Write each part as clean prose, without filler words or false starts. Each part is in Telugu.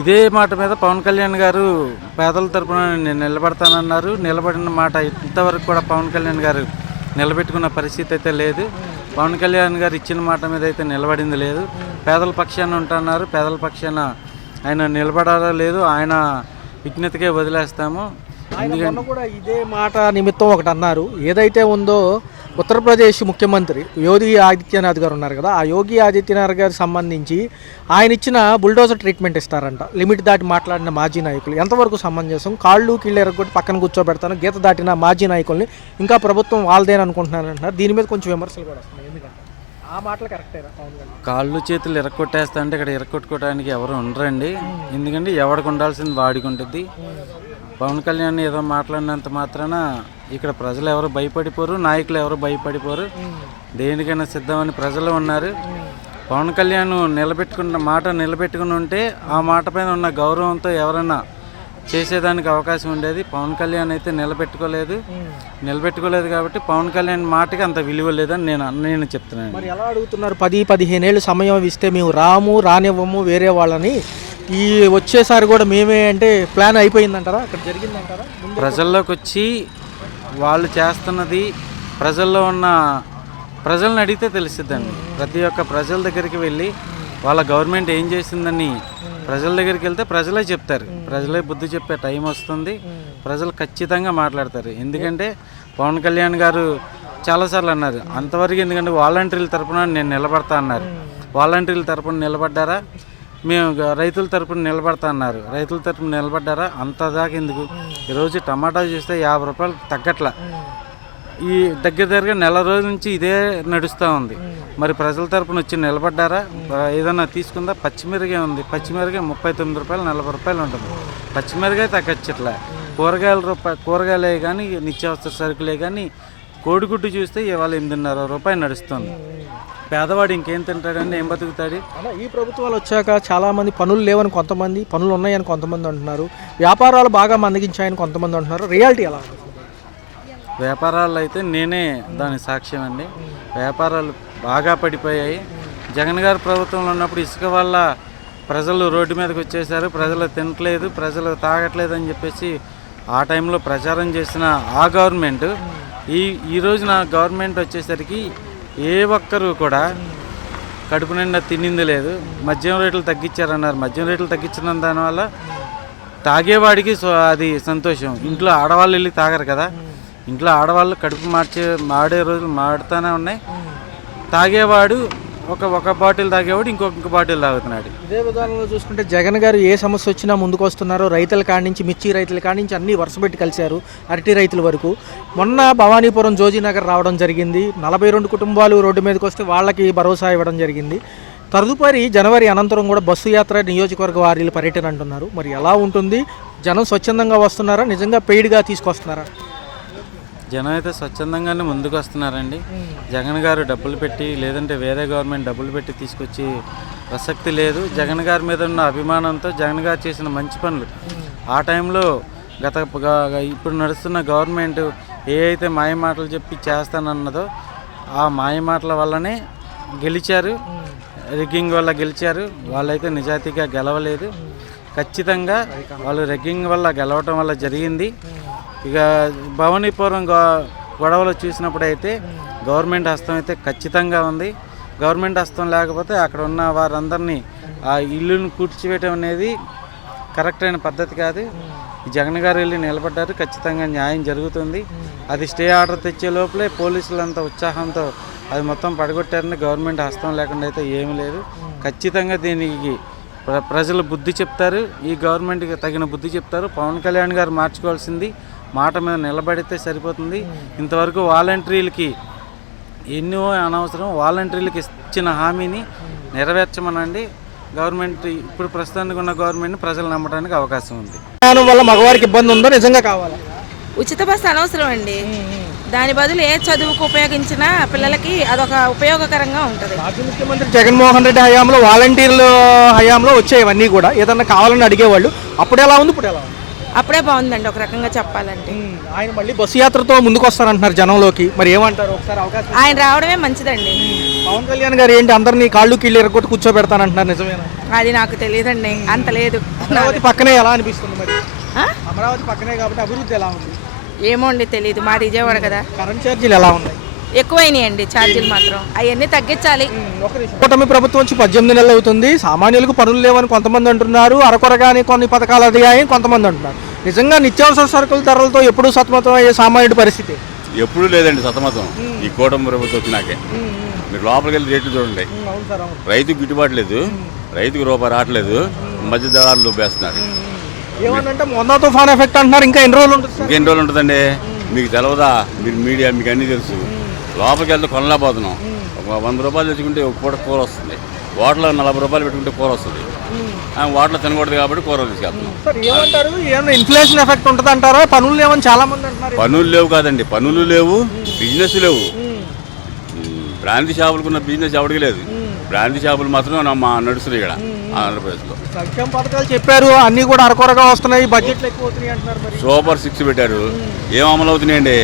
ఇదే మాట మీద పవన్ కళ్యాణ్ గారు పేదల తరపున నేను నిలబడతానన్నారు. నిలబడిన మాట ఇంతవరకు కూడా పవన్ కళ్యాణ్ గారు నిలబెట్టుకున్న పరిస్థితి అయితే లేదు. పవన్ కళ్యాణ్ గారు ఇచ్చిన మాట మీద అయితే నిలబడింది లేదు. పేదల పక్షాన ఉంటున్నారు. పేదల పక్షాన ఆయన నిలబడాలో లేదు, ఆయన విజ్ఞతకే వదిలేస్తాము. ఆయన కూడా ఇదే మాట నిమిత్తం ఒకటి అన్నారు. ఏదైతే ఉందో ఉత్తరప్రదేశ్ ముఖ్యమంత్రి యోగి ఆదిత్యనాథ్ గారు ఉన్నారు కదా, ఆ యోగి ఆదిత్యనాథ్ గారికి సంబంధించి ఆయన ఇచ్చిన బుల్డోజర్ ట్రీట్మెంట్ ఇస్తారంట. లిమిట్ దాటి మాట్లాడిన మాజీ నాయకులు ఎంతవరకు సమంజసం? కాళ్ళు కీళ్ళు ఎరగొట్టి పక్కన కూర్చోబెడతాను, గీత దాటిన మాజీ నాయకుల్ని ఇంకా ప్రభుత్వం వాళ్ళదేననుకుంటున్నాను అంటున్నారు. దీని మీద కొంచెం విమర్శలు కూడా వస్తున్నాయి. ఎందుకంటే ఆ మాటలు కరెక్టేనా? కాళ్ళు చేతులు ఎరక్కొట్టేస్తా అంటే ఇక్కడ ఎరక్కొట్టుకోవడానికి ఎవరు ఉండరండి. ఎందుకంటే ఎవడికి ఉండాల్సింది వాడికి ఉంటుంది. పవన్ కళ్యాణ్ ఏదో మాట్లాడినంత మాత్రాన ఇక్కడ ప్రజలు ఎవరు భయపడిపోరు, నాయకులు ఎవరు భయపడిపోరు. దేనికైనా సిద్ధమని ప్రజలు ఉన్నారు. పవన్ కళ్యాణ్ నిలబెట్టుకుని ఉంటే ఆ మాట పైన ఉన్న గౌరవంతో ఎవరైనా చేసేదానికి అవకాశం ఉండేది. పవన్ కళ్యాణ్ అయితే నిలబెట్టుకోలేదు కాబట్టి పవన్ కళ్యాణ్ మాటకి అంత విలువ లేదని నేను చెప్తున్నాను. మరి ఎలా అడుగుతున్నారు? 10-15 ఏళ్ళు సమయం ఇస్తే మేము రానివ్వము వేరే వాళ్ళని, ఈ వచ్చేసారి కూడా మేమే అంటే ప్లాన్ అయిపోయిందంటారా? అక్కడ జరిగిందంటారా? ప్రజల్లోకి వచ్చి వాళ్ళు చేస్తున్నది ప్రజల్ని అడిగితే తెలుస్తుందండి. ప్రతి ఒక్క ప్రజల దగ్గరికి వెళ్ళి వాళ్ళ గవర్నమెంట్ ఏం చేసిందని ప్రజల దగ్గరికి వెళ్తే ప్రజలే చెప్తారు. ప్రజలే బుద్ధి చెప్పే టైం వస్తుంది. ప్రజలు ఖచ్చితంగా మాట్లాడతారు. ఎందుకంటే పవన్ కళ్యాణ్ గారు చాలాసార్లు అన్నారు, అంతవరకు ఎందుకంటే వాలంటీర్ల తరపున నేను నిలబడతా అన్నారు. వాలంటీర్ల తరపున నిలబడ్డారా? మేము రైతుల తరపున నిలబడతా అన్నారు. రైతుల తరపున నిలబడ్డారా? అంత దాకా ఎందుకు? ఈరోజు టమాటా చూస్తే 50 రూపాయలు తగ్గట్ల. ఈ దగ్గరగా నెల రోజుల నుంచి ఇదే నడుస్తూ ఉంది. మరి ప్రజల తరపున వచ్చి నిలబడ్డారా? ఏదన్నా తీసుకుందా? పచ్చిమిరకాయ ఉంది. పచ్చిమిరకాయ 39 రూపాయలు 40 రూపాయలు ఉంటుంది. పచ్చిమిరకాయ తగ్గచ్చట్లే. కూరగాయలే కానీ, నిత్యావసర సరుకులే కానీ, కోడిగుడ్డు చూస్తే ఇవాళ 8.5 రూపాయలు నడుస్తుంది. పేదవాడు ఇంకేం తింటాడండి, ఏం బతుకుతాడు? ఈ ప్రభుత్వాలు వచ్చాక చాలామంది పనులు లేవని కొంతమంది, పనులు ఉన్నాయని కొంతమంది అంటున్నారు. వ్యాపారాలు బాగా మందగించాయని కొంతమంది అంటున్నారు. రియాలిటీ ఎలా ఉంటుంది? వ్యాపారాలు అయితే నేనే దాని సాక్ష్యం అండి. వ్యాపారాలు బాగా పడిపోయాయి. జగన్ గారి ప్రభుత్వంలో ఉన్నప్పుడు ఇసుక వల్ల ప్రజలు రోడ్డు మీదకి వచ్చేసారు. ప్రజలు తినట్లేదు, ప్రజలు తాగట్లేదు అని చెప్పేసి ఆ టైంలో ప్రచారం చేసిన ఆ గవర్నమెంట్ ఈ రోజున గవర్నమెంట్ వచ్చేసరికి ఏ ఒక్కరు కూడా కడుపు నిండా తినింది లేదు. మద్యం రేట్లు తగ్గించారన్నారు. మద్యం రేట్లు తగ్గించిన దానివల్ల తాగేవాడికి అది సంతోషం. ఇంట్లో ఆడవాళ్ళు వెళ్ళి తాగరు కదా. ఇంట్లో ఆడవాళ్ళు కడుపు మాడే రోజులు మాడుతూనే ఉన్నాయి. తాగేవాడు ఒక బాటిల్ తాగేవాడు ఇంకొక బాటిల్ తాగుతున్నాడు. ఇదే విధానంలో చూసుకుంటే జగన్ గారు ఏ సమస్య వచ్చినా ముందుకు వస్తున్నారో, రైతుల కాడి నుంచి, మిర్చి రైతుల కాడి నుంచి అన్నీ వరుసపెట్టి కలిశారు, అరటి రైతుల వరకు. మొన్న భవానీపురం జోజీనగర్ రావడం జరిగింది. 42 కుటుంబాలు రోడ్డు మీదకి వస్తే వాళ్ళకి భరోసా ఇవ్వడం జరిగింది. తదుపరి జనవరి అనంతరం కూడా బస్సు యాత్ర, నియోజకవర్గ వారీల పర్యటన అంటున్నారు. మరి ఎలా ఉంటుంది? జనం స్వచ్ఛందంగా వస్తున్నారా, నిజంగా పెయిడ్గా తీసుకొస్తున్నారా? జనం అయితే స్వచ్ఛందంగానే ముందుకు వస్తున్నారండి. జగన్ గారు డబ్బులు పెట్టి, లేదంటే వేరే గవర్నమెంట్ డబ్బులు పెట్టి తీసుకొచ్చి ప్రసక్తి లేదు. జగన్ గారి మీద ఉన్న అభిమానంతో జగన్ గారు చేసిన మంచి పనులు ఆ టైంలో ఇప్పుడు నడుస్తున్న గవర్నమెంట్ ఏ అయితే మాయమాటలు చెప్పి చేస్తానన్నదో ఆ మాయమాటల వల్లనే గెలిచారు. రిగ్గింగ్ వల్ల గెలిచారు. వాళ్ళైతే నిజాయితీగా గెలవలేదు. ఖచ్చితంగా వాళ్ళు రిగ్గింగ్ వల్ల గెలవటం వల్ల జరిగింది. ఇక భవానీపురం గొడవలు చూసినప్పుడు అయితే గవర్నమెంట్ హస్తం అయితే ఖచ్చితంగా ఉంది. గవర్నమెంట్ హస్తం లేకపోతే అక్కడ ఉన్న వారందరినీ ఆ ఇల్లును కూర్చివేయటం అనేది కరెక్ట్ అయిన పద్ధతి కాదు. జగన్ గారు వెళ్ళి నిలబడ్డారు. ఖచ్చితంగా న్యాయం జరుగుతుంది. అది స్టే ఆర్డర్ తెచ్చే లోపలే పోలీసులంతా ఉత్సాహంతో అది మొత్తం పడగొట్టారని గవర్నమెంట్ హస్తం లేకుండా అయితే ఏమీ లేదు. ఖచ్చితంగా దీనికి ప్రజలు బుద్ధి చెప్తారు. ఈ గవర్నమెంట్కి తగిన బుద్ధి చెప్తారు. పవన్ కళ్యాణ్ గారు మార్చుకోవాల్సింది మాట మీద నిలబడితే సరిపోతుంది. ఇంతవరకు వాలంటీర్లకి ఎన్నో అనవసరం. వాలంటీర్లకి ఇచ్చిన హామీని నెరవేర్చమనండి. గవర్నమెంట్ ఇప్పుడు ప్రస్తుతానికి ఉన్న గవర్నమెంట్ని ప్రజలు నమ్మడానికి అవకాశం ఉంది. వల్ల మగవారికి ఇబ్బంది ఉందో నిజంగా కావాలా? ఉచిత బస్సు అనవసరం అండి. దాని బదులు ఏ చదువుకు ఉపయోగించినా పిల్లలకి అదొక ఉపయోగకరంగా ఉంటుంది. మాజీ ముఖ్యమంత్రి జగన్మోహన్ రెడ్డి హయాంలో వాలంటీర్ల హయాంలో వచ్చేవన్నీ కూడా ఏదన్నా కావాలని అడిగేవాళ్ళు. అప్పుడు ఎలా ఉంది, ఇప్పుడు ఎలా ఉంది? అప్పుడే బాగుందండి ఒక రకంగా చెప్పాలంటే. ఆయన మళ్ళీ బస్సు యాత్రతో ముందుకు వస్తారంటున్నారు జనంలోకి. మరి ఏమంటారు? ఒకసారి అవకాశం. ఆయన రావడమే మంచిదండి. పవన్ కళ్యాణ్ గారు ఏంటి అందరినీ కాళ్ళు కీళ్ళు ఎరగొట్టి కూర్చోబెడతానంటున్నారు, నిజమేనా? అది నాకు తెలియదండి, అంత లేదు. అమరావతి పక్కనే ఎలా అనిపిస్తుంది మరి? ఆ? అమరావతి పక్కనే కాబట్టి అభివృద్ధి ఎలా ఉంది? ఏమో అండి, తెలియదు. మాది విజయవాడ కదా. కరెంట్ ఛార్జీలు ఎలా ఉన్నాయి? ఎక్కువైనాయి అండి ఛార్జీలు మాత్రం, అవన్నీ తగ్గించాలి. కూటమి ప్రభుత్వం వచ్చి 18 నెలలు అవుతుంది. సామాన్యులకు పనులు లేవని కొంతమంది అంటున్నారు, అరకొరగానే కొన్ని పథకాలు అడిగాయని కొంతమంది అంటున్నారు. నిజంగా నిత్యావసర సరుకుల ధరలతో ఎప్పుడూ సతమతం అయ్యే సామాన్యుడి పరిస్థితి ఎప్పుడూ లేదండి సతమతం. ఈ కూటమి ప్రభుత్వం వచ్చినాకే మీరు లోపలికి వెళ్ళి రేట్లు చూడండి. రైతుకు గిట్టుబాటు లేదు, రైతుకు రూపాయి రావట్లేదు, మధ్య దళాలు దుబ్బేస్తున్నారు. ఏమనంటే మొన్న తుఫాన్ ఎఫెక్ట్ అంటున్నారు. ఇంకా ఎన్ని రోజులు ఉంటుంది? ఇంకెన్ని రోజులు ఉంటుందండి? మీకు తెలవదా? మీరు మీడియా మీకు అన్నీ తెలుసు. లోపలికి వెళ్తే కొనలేకపోతున్నాం. ఒక 100 రూపాయలు తెచ్చుకుంటే ఒక పూట కూర వస్తుంది. హోటల్లో 40 రూపాయలు పెట్టుకుంటే కూర వస్తుంది. హోటల్లో తినకూడదు కాబట్టి కూరలు తీసుకెళ్తున్నాం. ఏమంటారు? ఏమన్నా ఇన్ఫ్లేషన్ ఎఫెక్ట్ ఉంటుంది అంటారా? పనులు లేవని చాలా మంది అంటున్నారు. పనులు లేవు కాదండి, పనులు లేవు, బిజినెస్ లేవు. బ్రాంతి షాపులకున్న బిజినెస్ ఎవరికి లేదు. బ్రాంతి షాపులు మాత్రం మా నడుస్తున్నాయి ఇక్కడ ఆంధ్రప్రదేశ్లో. సంక్షేమ పథకాలు చెప్పారు, అన్ని కూడా అరకొరగా వస్తున్నాయి, బడ్జెట్లు ఎక్కువ అవుతున్నాయి అంటున్నారు. మరి సూపర్ 6 పెట్టారు, ఏం అమలు అవుతున్నాయండి?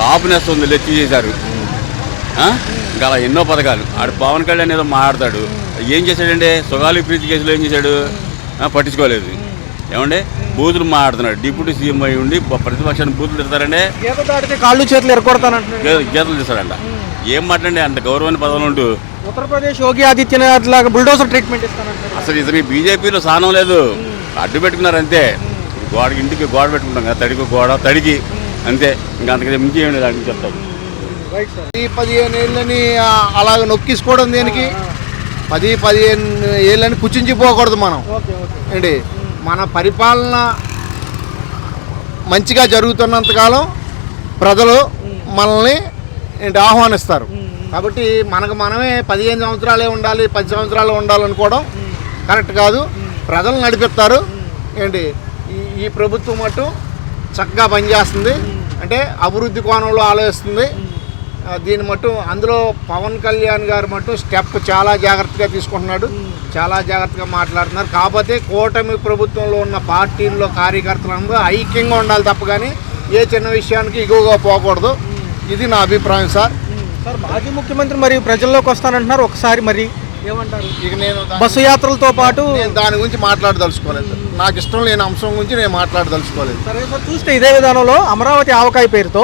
కాపు నేస్తుంది లెచ్చి చేశారు. ఇంకా అలా ఎన్నో పథకాలు. ఆడు పవన్ కళ్యాణ్ ఏదో మాట్లాడతాడు, ఏం చేశాడండి? సుగాలి ప్రీతి కేసులో ఏం చేశాడు? పట్టించుకోలేదు. ఏమండి బూతులు మాట్లాడుతున్నాడు. డిప్యూటీ సీఎం అయి ఉండి ప్రతిపక్షాన్ని బూతులు తిడతారండి. గీత దాటితే కాళ్ళు చేతులు ఎరకొడతానంటున్నాడు. గీతలు తీస్తాడంట. ఏం మాట్లాడండి? అంత గౌరవమైన పదవులు ఉంటూ ఉత్తరప్రదేశ్ యోగి ఆదిత్యనాథ్ లాగా బుల్డోజర్ ట్రీట్మెంట్ ఇస్తానంటారు. అసలు ఇతని బీజేపీలో స్థానం లేదు, అడ్డు పెట్టుకున్నారు అంతే. గోడకి ఇంటికి గోడ పెట్టుకుంటాం కదా, తడికి గోడ తడికి అంతే. ఇంకా అంతకంటే మించి ఏమి లేదు అని చెప్తాడు. 15 ఏళ్ళని అలాగ నొక్కిసుకోవడం దేనికి? 10-15 ఏళ్ళని కుచించిపోకూడదు మనం. ఏంటి మన పరిపాలన మంచిగా జరుగుతున్నంతకాలం ప్రజలు మనల్ని ఏంటి ఆహ్వానిస్తారు. కాబట్టి మనకు మనమే 15 సంవత్సరాలే ఉండాలి, 10 సంవత్సరాలు ఉండాలనుకోవడం కరెక్ట్ కాదు. ప్రజలు నడిపిస్తారు. ఏంటి ఈ ప్రభుత్వం మటు చక్కగా పనిచేస్తుంది, అంటే అభివృద్ధి కోణంలో ఆలోచిస్తుంది. దీని మటు అందులో పవన్ కళ్యాణ్ గారు మటు స్టెప్ చాలా జాగ్రత్తగా తీసుకుంటున్నాడు, చాలా జాగ్రత్తగా మాట్లాడుతున్నారు. కాకపోతే కూటమి ప్రభుత్వంలో ఉన్న పార్టీల్లో కార్యకర్తలందరూ ఐక్యంగా ఉండాలి తప్ప కానీ ఏ చిన్న విషయానికి ఎగువగా పోకూడదు. ఇది నా అభిప్రాయం సార్. మాజీ ముఖ్యమంత్రి మరి ప్రజల్లోకి వస్తానంటున్నారు. ఒకసారి మరి ఏమంటారు? ఇక నేను బస్సు యాత్రలతో పాటు దాని గురించి మాట్లాడదలుచుకోలేదు. నాకు ఇష్టం లేని అంశం గురించి నేను మాట్లాడదలుచుకోలేదు. సరే సార్, చూస్తే ఇదే విధానంలో అమరావతి ఆవకాయ పేరుతో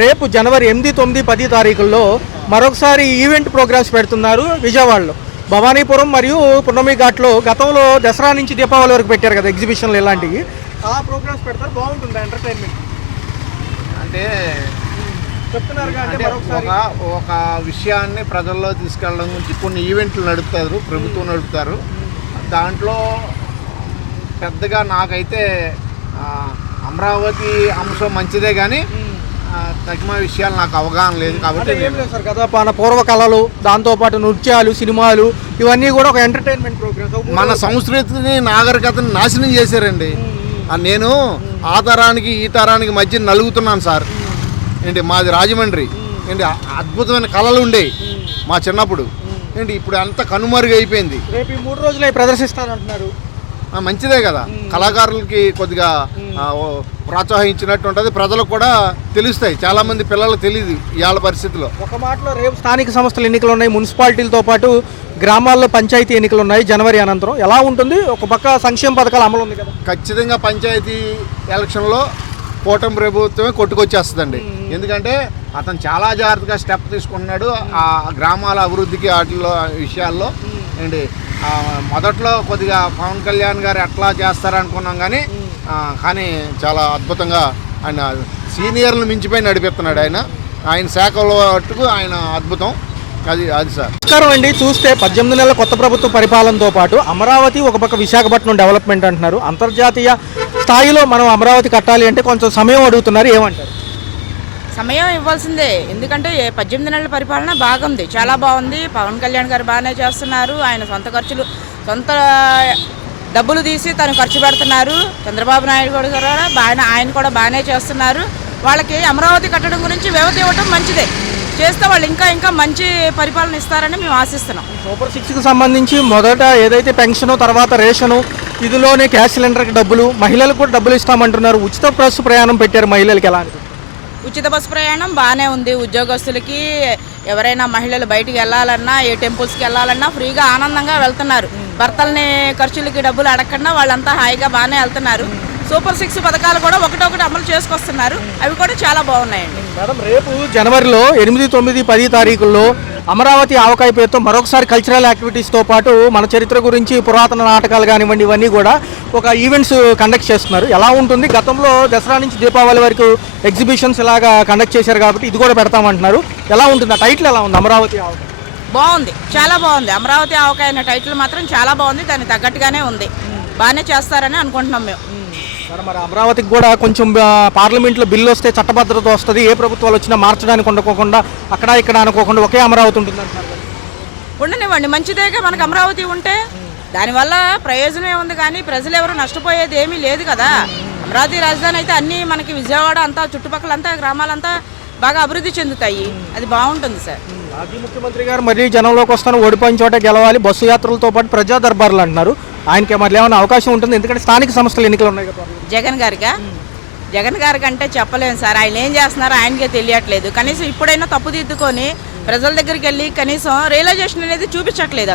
రేపు జనవరి 8, 9, 10 తారీఖుల్లో మరొకసారి ఈవెంట్ ప్రోగ్రామ్స్ పెడుతున్నారు విజయవాడలో. భవానీపురం మరియు పున్నమి ఘాట్లో గతంలో దసరా నుంచి దీపావళి వరకు పెట్టారు కదా ఎగ్జిబిషన్లు, ఇలాంటివి ఆ ప్రోగ్రామ్స్ పెడతారు. బాగుంటుంది ఎంటర్టైన్మెంట్ అంటే చెప్తున్నారు. అంటే ఒక విషయాన్ని ప్రజల్లో తీసుకెళ్ళడం గురించి కొన్ని ఈవెంట్లు నడుపుతారు, ప్రభుత్వం నడుపుతారు. దాంట్లో పెద్దగా నాకైతే అమరావతి అంశం మంచిదే కానీ తగిన విషయాలు నాకు అవగాహన లేదు. కాబట్టి ఏం లేదు సార్, గత పూర్వ కళలు, దాంతోపాటు నృత్యాలు, సినిమాలు ఇవన్నీ కూడా ఒక ఎంటర్టైన్మెంట్ ప్రోగ్రామ్స్. మన సంస్కృతిని నాగరికతని నాశనం చేశారండి. నేను ఆ తరానికి ఈ తరానికి మధ్య నలుగుతున్నాను సార్. ఏంటి మాది రాజమండ్రి. ఏంటి అద్భుతమైన కళలు ఉండేవి మా చిన్నప్పుడు. ఏంటి ఇప్పుడు అంతా కనుమరుగు అయిపోయింది. రేపు 3 రోజులు ప్రోత్సహిస్తానంటున్నారు. మంచిదే కదా, కళాకారులకి కొద్దిగా ప్రోత్సహించినట్టు ఉంటుంది. ప్రజలకు కూడా తెలుస్తాయి. చాలామంది పిల్లలకు తెలియదు ఇవాళ పరిస్థితిలో. ఒక మాటలో రేపు స్థానిక సంస్థల ఎన్నికలు ఉన్నాయి, మున్సిపాలిటీలతో పాటు గ్రామాల్లో పంచాయతీ ఎన్నికలు ఉన్నాయి జనవరి అనంతరం. ఎలా ఉంటుంది? ఒక పక్క సంక్షేమ పథకాలు అమలు ఉంది కదా. ఖచ్చితంగా పంచాయతీ ఎలక్షన్లో కూటమి ప్రభుత్వమే కొట్టుకొచ్చేస్తుందండి. ఎందుకంటే అతను చాలా జాగ్రత్తగా స్టెప్ తీసుకుంటున్నాడు ఆ గ్రామాల అభివృద్ధికి వాటిలో విషయాల్లో. ఏంటి మొదట్లో కొద్దిగా పవన్ కళ్యాణ్ గారు ఎట్లా చేస్తారనుకున్నాం కానీ చాలా అద్భుతంగా ఆయన సీనియర్లు మించిపోయి నడిపిస్తున్నాడు. ఆయన శాఖలో మట్టుకు ఆయన అద్భుతం. అది సార్. నమస్కారం అండి. చూస్తే 18 నెలల కొత్త ప్రభుత్వ పరిపాలనతో పాటు అమరావతి ఒక పక్క విశాఖపట్నం డెవలప్మెంట్ అంటున్నారు. అంతర్జాతీయ స్థాయిలో మనం అమరావతి కట్టాలి అంటే కొంచెం సమయం అడుగుతున్నారు. ఏమంటారు? సమయం ఇవ్వాల్సిందే, ఎందుకంటే 18 నెలల పరిపాలన బాగుంది, చాలా బాగుంది. పవన్ కళ్యాణ్ గారు బాగానే చేస్తున్నారు. ఆయన సొంత ఖర్చులు, సొంత డబ్బులు తీసి తను ఖర్చు పెడుతున్నారు. చంద్రబాబు నాయుడు గారు ఆయన కూడా బాగానే చేస్తున్నారు. వాళ్ళకి అమరావతి కట్టడం గురించి వ్యవధి ఇవ్వటం మంచిదే. చేస్తే వాళ్ళు ఇంకా మంచి పరిపాలన ఇస్తారని మేము ఆశిస్తున్నాం. సూపర్ 6కి సంబంధించి మొదట ఏదైతే పెన్షను, తర్వాత రేషను, ఇదిలోనే గ్యాస్ సిలిండర్కి డబ్బులు, మహిళలకు కూడా డబ్బులు ఇస్తామంటున్నారు. ఉచిత బస్సు ప్రయాణం పెట్టారు మహిళలకి. ఎలా అనిపిస్తుంది? ఉచిత బస్సు ప్రయాణం బాగానే ఉంది. ఉద్యోగస్తులకి ఎవరైనా మహిళలు బయటికి వెళ్ళాలన్నా, ఏ టెంపుల్స్కి వెళ్ళాలన్నా ఫ్రీగా ఆనందంగా వెళ్తున్నారు. భర్తల్ని ఖర్చులకి డబ్బులు అడగకుండా వాళ్ళంతా హాయిగా బాగానే వెళ్తున్నారు. సూపర్ 6 పథకాలు కూడా ఒకటొకటి అమలు చేసుకొస్తున్నారు. అవి కూడా చాలా బాగున్నాయండి. మేడం రేపు జనవరిలో 8, 9, 10 తారీఖుల్లో అమరావతి ఆవకాయ పేరుతో మరొకసారి కల్చరల్ యాక్టివిటీస్తో పాటు మన చరిత్ర గురించి పురాతన నాటకాలు కానివ్వండి ఇవన్నీ కూడా ఒక ఈవెంట్స్ కండక్ట్ చేస్తున్నారు. ఎలా ఉంటుంది? గతంలో దసరా నుంచి దీపావళి వరకు ఎగ్జిబిషన్స్ ఇలాగా కండక్ట్ చేశారు కాబట్టి ఇది కూడా పెడతామంటున్నారు. ఎలా ఉంటుంది? ఆ టైటిల్ ఎలా ఉంది? అమరావతి ఆవకాయ బాగుంది, చాలా బాగుంది. అమరావతి ఆవకాయ అనే టైటిల్ మాత్రం చాలా బాగుంది. దానికి తగ్గట్టుగానే ఉంది. బాగానే చేస్తారని అనుకుంటున్నాం మేము. మరి అమరావతికి కూడా కొంచెం పార్లమెంట్లో బిల్లు వస్తే చట్టభద్రత వస్తుంది. ఏ ప్రభుత్వాలు వచ్చినా మార్చడానికి ఉండకోకుండా అక్కడ ఇక్కడ అనుకోకుండా ఒకే అమరావతి ఉంటుంది అంటున్నారు. ఉండనివ్వండి, మంచిదేగా. మనకు అమరావతి ఉంటే దానివల్ల ప్రయోజనం ఉంది, కానీ ప్రజలు ఎవరు నష్టపోయేది ఏమీ లేదు కదా. అమరావతి రాజధాని అయితే అన్నీ మనకి విజయవాడ అంతా చుట్టుపక్కలంతా గ్రామాలంతా బాగా అభివృద్ధి చెందుతాయి. అది బాగుంటుంది సార్. మాజీ ముఖ్యమంత్రి గారు మళ్ళీ జనంలోకి వస్తాను, ఓడిపోయిన చోట గెలవాలి, బస్సు యాత్రలతో పాటు ప్రజా దర్బార్లు అంటున్నారు. ఆయనకి మరి ఏమైనా అవకాశం ఉంటుంది? ఎందుకంటే స్థానిక సంస్థల ఎన్నికలు ఉన్నాయి కదా. జగన్ గారిగా జగన్ గారికి అంటే చెప్పలేము సార్. ఆయన ఏం చేస్తున్నారో ఆయనకే తెలియట్లేదు. కనీసం ఇప్పుడైనా తప్పుదిద్దుకొని ప్రజల దగ్గరికి వెళ్ళి కనీసం రియలైజేషన్ అనేది చూపించట్లేదు.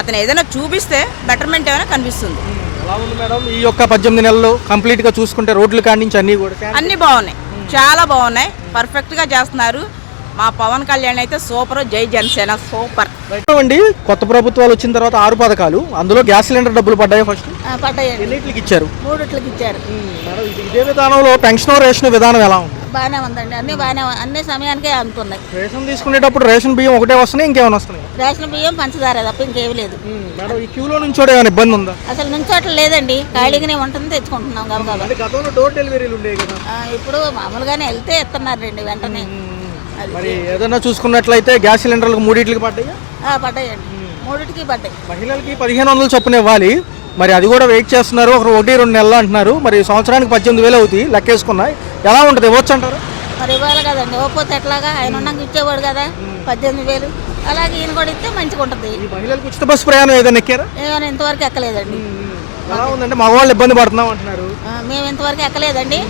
అతను ఏదైనా చూపిస్తే బెటర్మెంట్ ఏమైనా కనిపిస్తుంది. ఎలా ఉంది మేడం ఈ యొక్క 18 నెలలు కంప్లీట్గా చూసుకుంటే? రోడ్లు కాడి నుంచి అన్నీ కూడా అన్నీ బాగున్నాయి, చాలా బాగున్నాయి. పర్ఫెక్ట్గా చేస్తున్నారు. మా పవన్ కళ్యాణ్ అయితే సూపర్. జై జనసేన సూపర్. అండి కొత్త ప్రభుత్వాలు వచ్చిన తర్వాత 6 పథకాలు, అందులో గ్యాస్ సిలిండర్ డబ్బులు పడ్డాయి. ఫస్ట్ పడ్డాయండి. ఎన్నింటికి ఇచ్చారు? 3 ఇచ్చారు. ఇదే విధానంలో పెన్షన్ రేషన్ విధానం ఎలా ఉంది? బాగానే ఉందండి. అన్ని బాగానే అన్ని సమయానికే అందుతున్నాయి. రేషన్ తీసుకునేటప్పుడు రేషన్ బియ్యం ఒకటే వస్తున్నాయి, ఇంకేమైనా వస్తున్నాయి? రేషన్ బియ్యం పంచదార తప్ప ఇంకేమి లేదు. మేడం ఈ క్యూలో నుంచి ఏమైనా ఇబ్బంది ఉందా? అసలు నుంచోట్లు లేదండి, ఖాళీగానే ఉంటుంది, తెచ్చుకుంటున్నాం కాబట్టి. అంటే గతంలో డోర్ డెలివరీలు ఉండేవి కదా. ఇప్పుడు మామూలుగానే వెళ్తే ఇస్తున్నారు రండి వెంటనే. మరి ఏదైనా చూసుకున్నట్లయితే గ్యాస్ సిలిండర్లకు 3 పడ్డాయి. పడ్డాయండి, 3 పడ్డాయి. మహిళలకి 1500 చొప్పున ఇవ్వాలి. మరి అది కూడా వెయిట్ చేస్తున్నారు. ఒకరు 1-2 నెలలు అంటున్నారు. మరి సంవత్సరానికి 18,000 అవుతాయి లెక్కేసుకున్నాయి. ఎలా ఉంటుంది? ఇవ్వచ్చు అంటారు? మరి ఇవ్వాలి కదండి, ఇవ్వకపోతే ఎట్లాగా? ఆయన ఉన్నాక ఇచ్చేవాడు కదా 18,000. అలాగే ఈయన కూడా ఇస్తే మంచిగా ఉంటుంది. ఈ మహిళలకు ఉచిత బస్సు ప్రయాణం ఏదైనా ఎక్కారా? ఏమైనా ఇంతవరకు ఎక్కలేదండి. ఎలా ఉందంటే మగవాళ్ళు ఇబ్బంది పడుతున్నాం అంటున్నారు. మేము ఇంతవరకు ఎక్కలేదండి.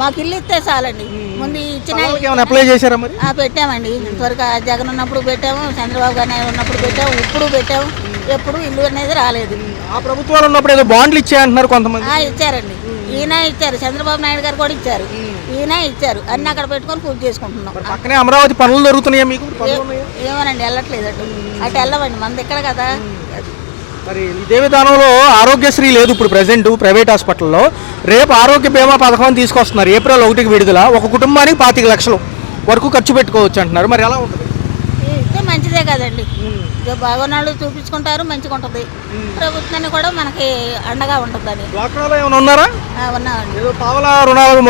మాకు ఇల్లు ఇస్తే చాలండి. ముందు ఇచ్చిన ఏమైనా అప్లై చేశారా మరి? పెట్టామండి. ఇంతవరకు జగన్ ఉన్నప్పుడు పెట్టాము, చంద్రబాబు గారు ఉన్నప్పుడు పెట్టాము, ఇప్పుడు పెట్టాము. ఎప్పుడు ఇల్లు అనేది రాలేదు. ఆ ప్రభుత్వాలు ఉన్నప్పుడు ఏదో బాండ్లు ఇచ్చాయంటున్నారు కొంతమంది. ఇచ్చారండి. ఈయన ఇచ్చారు, చంద్రబాబు నాయుడు గారు కూడా ఇచ్చారు, ఈయన ఇచ్చారు. అన్ని అక్కడ పెట్టుకొని పూజ చేసుకుంటున్నాం. పక్కనే అమరావతి పనులు జరుగుతున్నాయా మీకు? ఏమోనండి, వెళ్ళట్లేదండి. అటు వెళ్ళమండి, మనది ఇక్కడ కదా. మరి ఇదే విధానంలో ఆరోగ్యశ్రీ లేదు ఇప్పుడు ప్రెసెంట్ ప్రైవేట్ హాస్పిటల్లో. రేపు ఆరోగ్య బీమా పథకం తీసుకొస్తున్నారు. ఏప్రిల్ 1కి విడుదల. ఒక కుటుంబానికి 25 లక్షలు వరకు ఖర్చు పెట్టుకోవచ్చు అంటున్నారు. మరి ఎలా ఉంటుంది? ఇస్తే మంచిదే కదండి. ఇక బాగున్నాళ్ళు చూపించుకుంటారు, మంచిగా ఉంటుంది. ప్రభుత్వాన్ని కూడా మనకి అండగా ఉంటుందని. డ్వాక్రాలో ఏమైనా ఉన్నారా? ఉన్నామండి. ఏదో పావలా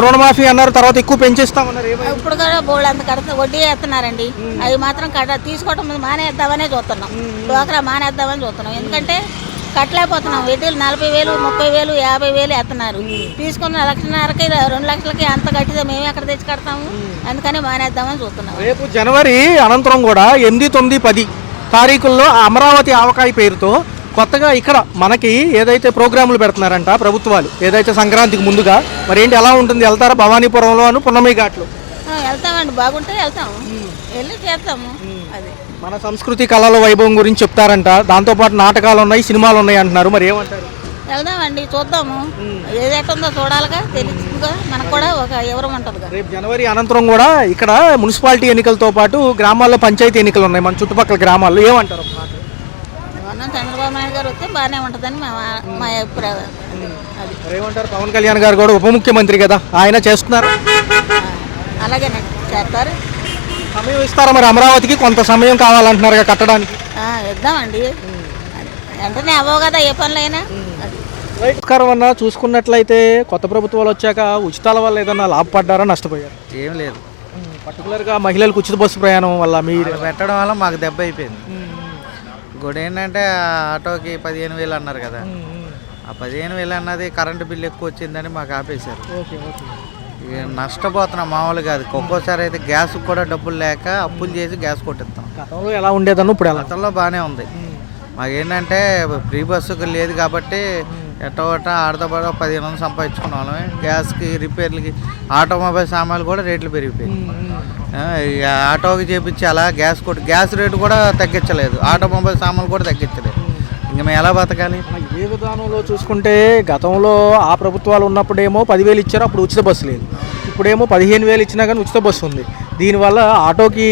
రుణమాఫీ అన్నారు, తర్వాత ఎక్కువ పెంచేస్తామన్నారు. ఇప్పుడు కూడా బోల్డ్ అంత వడ్డీ వేస్తున్నారండి. అవి మాత్రం తీసుకోవటం మానేద్దామనే చూస్తున్నాం. డ్వాక్రా మానేద్దామని చూస్తున్నాం. ఎందుకంటే కట్టలేకపోతున్నాం. వడ్డీలు 40,000, 30,000, 50,000 వేస్తున్నారు. తీసుకున్న 1,500,000కి 2 లక్షలకి అంత కట్టితే మేము ఎక్కడ తెచ్చి కడతాము? అందుకని మానేద్దామని చూస్తున్నాం. రేపు జనవరి అనంతరం కూడా 8, 9, 10 తారీఖుల్లో అమరావతి ఆవకాయ పేరుతో కొత్తగా ఇక్కడ మనకి ఏదైతే ప్రోగ్రాములు పెడుతున్నారంట ప్రభుత్వాలు, ఏదైతే సంక్రాంతికి ముందుగా, మరి ఏంటి ఎలా ఉంటుంది? వెళ్తారా? భవానీపురంలో పున్నమి ఘాట్లు వెళ్తామండి. బాగుంటే వెళ్తాము, వెళ్ళి చేస్తాము. అది మన సంస్కృతి కళల వైభవం గురించి చెప్తారంట. దాంతోపాటు నాటకాలు ఉన్నాయి, సినిమాలు ఉన్నాయి అంటున్నారు. మరి ఏమంటారు? వెళ్దామండి, చూద్దాము. ఏది ఎట్టుందో చూడాలిగా, తెలుసుగా. మనకు కూడా ఒక వివరం ఉంటుందిగా. రేపు జనవరి అనంతరం కూడా ఇక్కడ మున్సిపాలిటీ ఎన్నికలతో పాటు గ్రామాల్లో పంచాయతీ ఎన్నికలు ఉన్నాయి మన చుట్టుపక్కల గ్రామాల్లో. ఏమంటారు? చంద్రబాబు నాయుడు గారు వస్తే బాగానే ఉంటుందని మా అభిప్రాయం. అది ఏమంటారు? పవన్ కళ్యాణ్ గారు కూడా ఉప ముఖ్యమంత్రి కదా, ఆయన చేస్తున్నారు. అలాగేనండి, చేస్తారు. సమయం ఇస్తారా మరి? అమరావతికి కొంత సమయం కావాలంటున్నారు కట్టడానికి. ఇద్దామండి, వెంటనే అవ్వవు కదా ఏ పనులైనా. నమస్కారం అన్న. చూసుకున్నట్లయితే కొత్త ప్రభుత్వాలు వచ్చాక ఉచితాల వల్ల ఏదన్నా లాభపడ్డారా, నష్టపోయారు? ఏం లేదు. పర్టికులర్గా మహిళలకు ఉచిత బస్సు ప్రయాణం వల్ల మీరు పెట్టడం వల్ల మాకు దెబ్బ అయిపోయింది. ఇంకోటి ఏంటంటే ఆటోకి 15,000 అన్నారు కదా, ఆ 15,000 అన్నది కరెంటు బిల్లు ఎక్కువ వచ్చిందని మాకు ఆపేశారు. ఇక నష్టపోతున్నాం మామూలు కాదు. ఒక్కోసారి అయితే గ్యాస్ కూడా డబ్బులు లేక అప్పులు చేసి గ్యాస్ కొట్టిస్తాం. గతంలో ఎలా ఉండేదన్న ఇప్పుడు ఎలా? గతంలో బాగానే ఉంది. మాకేంటంటే ఫ్రీ బస్సుకు లేదు కాబట్టి ఎట్టో ఆడతో పాటు 15,000 సంపాదించుకున్న వాళ్ళమే. గ్యాస్కి, రిపేర్లకి, ఆటోమొబైల్ సామాన్లు కూడా రేట్లు పెరిగిపోయాయి. ఆటోకి చేపించి అలా గ్యాస్ రేటు కూడా తగ్గించలేదు, ఆటోమొబైల్ సామాన్లు కూడా తగ్గించలేదు. ఇంక మేము ఎలా బతకాలి? ఏ విధానంలో చూసుకుంటే గతంలో ఆ ప్రభుత్వాలు ఉన్నప్పుడేమో 10,000 ఇచ్చారు, అప్పుడు ఉచిత బస్సు లేదు. ఇప్పుడేమో 15,000 ఇచ్చినా కానీ ఉచిత బస్సు ఉంది. దీనివల్ల ఆటోకి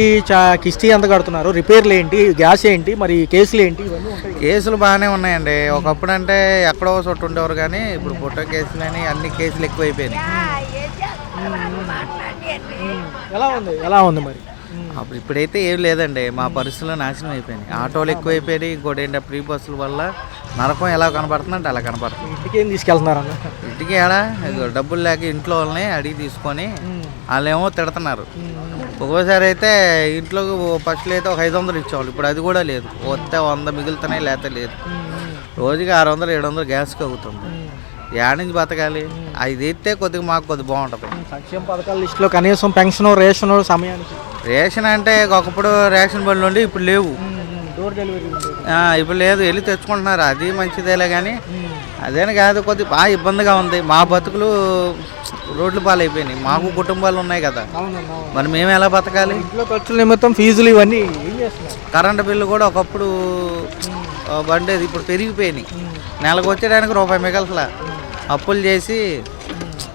కిస్తీ ఎంత కడుతున్నారు, రిపేర్లు ఏంటి, గ్యాస్ ఏంటి, మరి కేసులు ఏంటి, ఇవన్నీ ఉంటాయి. కేసులు బాగానే ఉన్నాయండి. ఒకప్పుడు అంటే ఎక్కడో చోటు ఉండేవారు, కానీ ఇప్పుడు ఫోటో కేసులని అన్ని కేసులు ఎక్కువైపోయినాయి. ఎలా ఉంది మరి? అప్పుడు ఇప్పుడైతే ఏం లేదండి. మా పరిస్థితుల్లో నాశనం అయిపోయినాయి. ఆటోలు ఎక్కువైపోయినాయి. ఇంకోటి ఏంటంటే ఫ్రీ బస్సుల వల్ల నరకం ఎలా కనపడుతుందంటే అలా కనపడుతుంది. ఇంటికి ఏం తీసుకెళ్తున్నారు అన్న? ఇంటికి ఏడా డబ్బులు లేక ఇంట్లో వాళ్ళని అడిగి తీసుకొని వాళ్ళేమో తిడుతున్నారు. ఒక్కోసారి అయితే ఇంట్లో ఫస్ట్లో అయితే ఒక 500 ఇచ్చేవాళ్ళు, ఇప్పుడు అది కూడా లేదు. వస్తే 100 మిగులుతున్నాయి, లేకపోతే లేదు. రోజుకి 600, 700 గ్యాస్కి అవుతుంది. ఏడ నుంచి బతకాలి? అది ఇస్తే కొద్దిగా మాకు కొద్దిగా బాగుంటుంది. సంక్షేమ పథకాల లిస్టులో కనీసం పెన్షన్, రేషన్ సమయానికి రేషన్ అంటే ఒకప్పుడు రేషన్ బండ్లు ఉండి ఇప్పుడు లేవు. డోర్ డెలివరీ ఇప్పుడు లేదు, వెళ్ళి తెచ్చుకుంటున్నారు. అది మంచిదేలే, కానీ అదేని కాదు, కొద్దిగా బాగా ఇబ్బందిగా ఉంది. మా బతుకులు రోడ్లు పాలైపోయినాయి. మాకు కుటుంబాలు ఉన్నాయి కదా, మరి మేము ఎలా బతకాలి? ఇంట్లో ఖర్చుల నిమిత్తం ఫీజులు ఇవన్నీ ఏం చేస్తున్నారు? కరెంటు బిల్లు కూడా ఒకప్పుడు బండేది, ఇప్పుడు పెరిగిపోయినాయి. నెలకు వచ్చేయడానికి రూపాయి మిగలట్లా. అప్పులు చేసి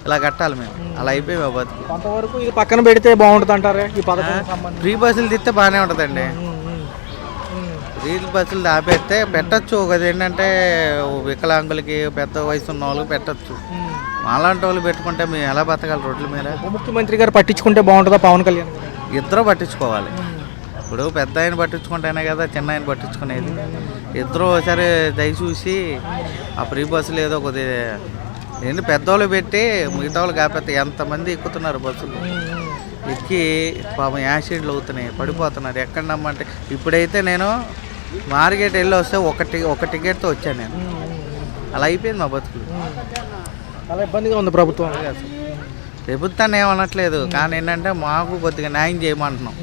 ఇలా కట్టాలి మేము. అలా అయిపోయి మా బతుకు. కొంతవరకు ఇది పక్కన పెడితే బాగుంటుంది అంటారే ఈ పథకం? ఫ్రీ బస్సులు తిస్తే బాగానే ఉంటుందండి. ఫ్రీ బస్సులు ఆపేస్తే పెట్టచ్చు. ఒకది ఏంటంటే వికలాంగులకి, పెద్ద వయసు ఉన్న వాళ్ళకి పెట్టచ్చు. అలాంటి వాళ్ళు పెట్టుకుంటే మేము ఎలా బతకాలి రోడ్ల మీద? ఉప ముఖ్యమంత్రి గారు పట్టించుకుంటే బాగుంటుందా పవన్ కళ్యాణ్ గారు? ఇద్దరు పట్టించుకోవాలి. ఇప్పుడు పెద్ద ఆయన పట్టించుకుంటేనే కదా చిన్న ఆయన పట్టించుకునేది. ఇద్దరు ఒకసారి దయ చూసి ఆ ఫ్రీ బస్సులు ఏదో కొద్దిగా ఏంటి పెద్దవాళ్ళు పెట్టి మిగతా వాళ్ళు కాకపోతే ఎంతమంది ఎక్కుతున్నారు బస్సులు. ఎక్కి పాపం యాక్సిడెంట్లు అవుతున్నాయి, పడిపోతున్నారు. ఎక్కడ నమ్మంటే ఇప్పుడైతే నేను మార్కెట్ వెళ్ళి వస్తే ఒక టికెట్తో వచ్చాను నేను. అలా అయిపోయింది మా బతుకులు. చాలా ఇబ్బందిగా ఉంది ప్రభుత్వం. ప్రభుత్వాన్ని ఏమనట్లేదు, కానీ ఏంటంటే మాకు కొద్దిగా న్యాయం చేయమంటున్నాం.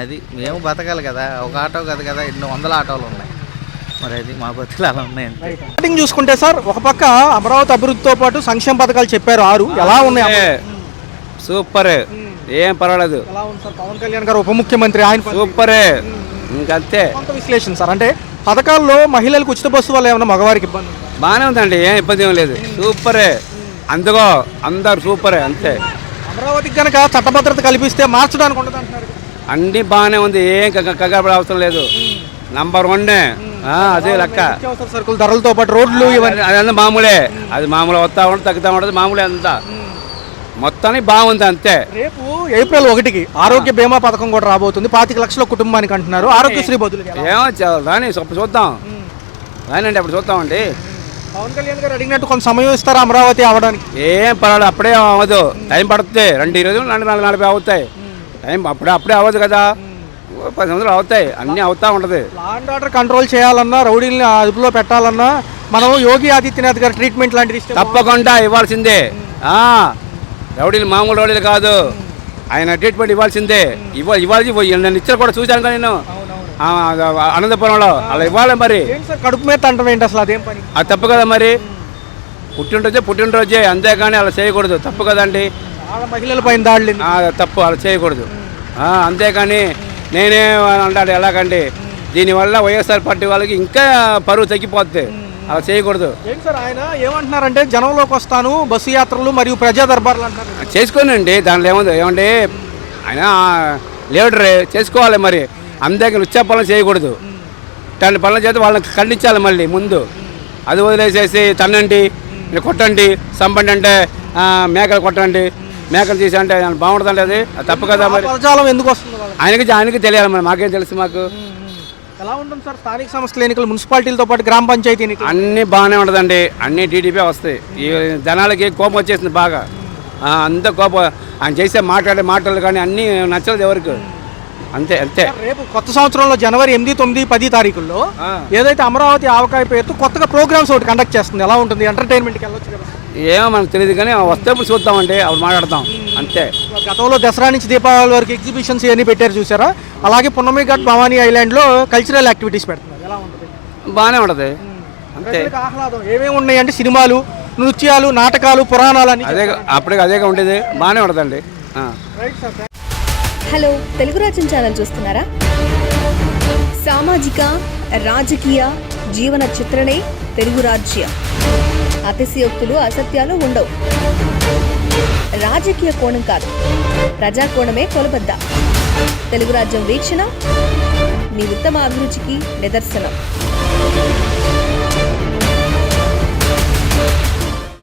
అది మేము బతకాలి కదా. ఒక ఆటో కదా, 100 ఆటోలు ఉన్నాయి. మరి అది మా బతుకులు అలా ఉన్నాయండి. రేటింగ్ చూసుకుంటే సార్, ఒక పక్క అమరావతి అభివృద్ధితో పాటు సంక్షేమ పథకాలు చెప్పారు 6, ఎలా ఉన్నాయి? సూపర్, ఏం పర్వాలేదు. ఎలా ఉంది సార్ పవన్ కళ్యాణ్ గారు ఉప ముఖ్యమంత్రి? ఆయన సూపరే, ఇంకంతే. కొంత విశ్లేషణ సార్, అంటే పథకాల్లో మహిళలకు ఉచిత బస్సు వల్ల ఏమన్నా మగవారికి ఇబ్బంది? బాగానే ఉందండి, ఏం ఇబ్బంది ఏం లేదు. సూపరే, అందుకో అందరు సూపరే, అంతే. అమరావతికి కనుక చట్టభద్రత కల్పిస్తే మార్చడానికి ఉండదు అంటున్నారు. అన్నీ బాగానే ఉంది, ఏం కంగారు అవసరం లేదు. నంబర్ 1 అదే లెక్క. నిత్యావసర సరుకులు ధరలతో పాటు రోడ్లు ఇవన్నీ అదంతా మామూలే. అది మామూలు వస్తూ ఉంటుంది, తగ్గుతూ ఉంటుంది, మామూలే అంతా. మొత్తానికి బాగుంది, అంతే. రేపు ఏప్రిల్ 1కి ఆరోగ్య బీమా పథకం కూడా రాబోతుంది. 25 లక్షల కుటుంబానికి అంటున్నారు. ఆరోగ్యశ్రీ బదులు ఏమో రాని చూద్దాం, రానండి అప్పుడు చూద్దామండి. పవన్ కళ్యాణ్ గారు అడిగినట్టు కొంత సమయం ఇస్తారా అమరావతి అవడానికి? ఏం పర్వాలేదు, అప్పుడే అవ్వదు, టైం పడుతుంది. 2 రోజులు 40 అవుతాయి. టైం అప్పుడే అవ్వదు కదా, 10 సంవత్సరాలు అవుతాయి. అన్నీ అవుతా ఉంటుంది. లా అండ్ ఆర్డర్ కంట్రోల్ చేయాలన్నా, రౌడీని అదుపులో పెట్టాలన్నా మనం యోగి ఆదిత్యనాథ్ గారు ట్రీట్మెంట్ లాంటిది ఇస్తే తప్పకుండా ఇవ్వాల్సిందే. రౌడీలు మామూలు రౌడీలు కాదు, ఆయన ట్రీట్మెంట్ ఇవ్వాల్సిందే. ఇవ్వాలి. నేను ఇచ్చిన కూడా చూశాను కదా నేను అనంతపురంలో. అలా ఇవ్వాలి మరి. కడుపు మీద అంటాం ఏంటి అసలు? అదేం పని? అది తప్పు కదా మరి. పుట్టినరోజే, అంతేగాని అలా చేయకూడదు. తప్పు కదండి. మహిళల పైన దాడులు తప్పు, అలా చేయకూడదు. అంతేకాని నేనే అంటాడు ఎలాగండి. దీనివల్ల వైఎస్ఆర్ పార్టీ వాళ్ళకి ఇంకా పరువు తగ్గిపోద్ది. అలా చేయకూడదు. ఏంటి సార్ ఆయన ఏమంటున్నారంటే జనంలోకి వస్తాను, బస్సు యాత్రలు మరియు ప్రజా దర్బార్లు అంటారు. చేసుకోనండి, దాంట్లో ఏముంది. ఆయన లీడరే, చేసుకోవాలి మరి. అంతేకాని ఉచ్చా పనులు చేయకూడదు. ఇట్లాంటి పనులు చేస్తే వాళ్ళని ఖండించాలి మళ్ళీ ముందు. అది వదిలేసేసి తన్నండి, కొట్టండి, సంపండి అంటే మేకలు కొట్టండి, మేకలు తీసి అంటే బాగుంటుందండి. అది తప్పు కదా మరి. ప్రజాలం ఎందుకు వస్తుంది? ఆయనకి తెలియాలి మరి, మాకేం తెలుసు. మాకు ఎలా ఉంటుంది సార్ స్థానిక సంస్థల ఎన్నికలు, మున్సిపాలిటీలతో పాటు గ్రామ పంచాయతీ ఎన్నికలు? అన్నీ బాగానే ఉంటుందండి. అన్నీ టీడీపీ వస్తాయి. ఈ జనాలకి కోపం వచ్చేసింది బాగా. అంత కోపం. ఆయన చేసే మాట్లాడే మాటలు కానీ అన్నీ నచ్చలేదు ఎవరికి. అంతే. రేపు కొత్త సంవత్సరంలో జనవరి 8, 9, 10 తారీఖుల్లో ఏదైతే అమరావతి ఆవకాయ పేరుతో కొత్తగా ప్రోగ్రామ్స్ ఒకటి కండక్ట్ చేస్తుంది. ఎలా ఉంటుంది? ఎంటర్టైన్మెంట్కి వెళ్ళొచ్చు కదా? ఏమో మనకు తెలియదు, కానీ వస్తే ఇప్పుడు చూద్దామండి, అప్పుడు మాట్లాడతాం, అంతే. గతంలో దసరా నుంచి దీపావళి వరకు ఎగ్జిబిషన్స్ ఇవన్నీ పెట్టారు చూసారా? అలాగే పున్నమి ఘాట్, భవానీ ఐలాండ్లో కల్చరల్ యాక్టివిటీస్ పెడుతున్నారు. ఎలా ఉంటుంది? బాగానే ఉంటుంది, అంతే. ఆహ్లాదం ఏమేమి ఉన్నాయి అంటే సినిమాలు, నృత్యాలు, నాటకాలు, పురాణాలు అని. అదేగా ఉండేది. బాగానే ఉంటుందండి. హలో, తెలుగు రాజ్యం ఛానల్ చూస్తున్నారా? సామాజిక, రాజకీయ, జీవన చిత్రణే తెలుగు రాజ్యం. అతిశయోక్తులు, అసత్యాలు ఉండవు. రాజకీయ కోణం కాదు, ప్రజాకోణమే కొలబద్ద. తెలుగు రాజ్యం వీక్షణ మీ ఉత్తమ అభిరుచికి నిదర్శనం.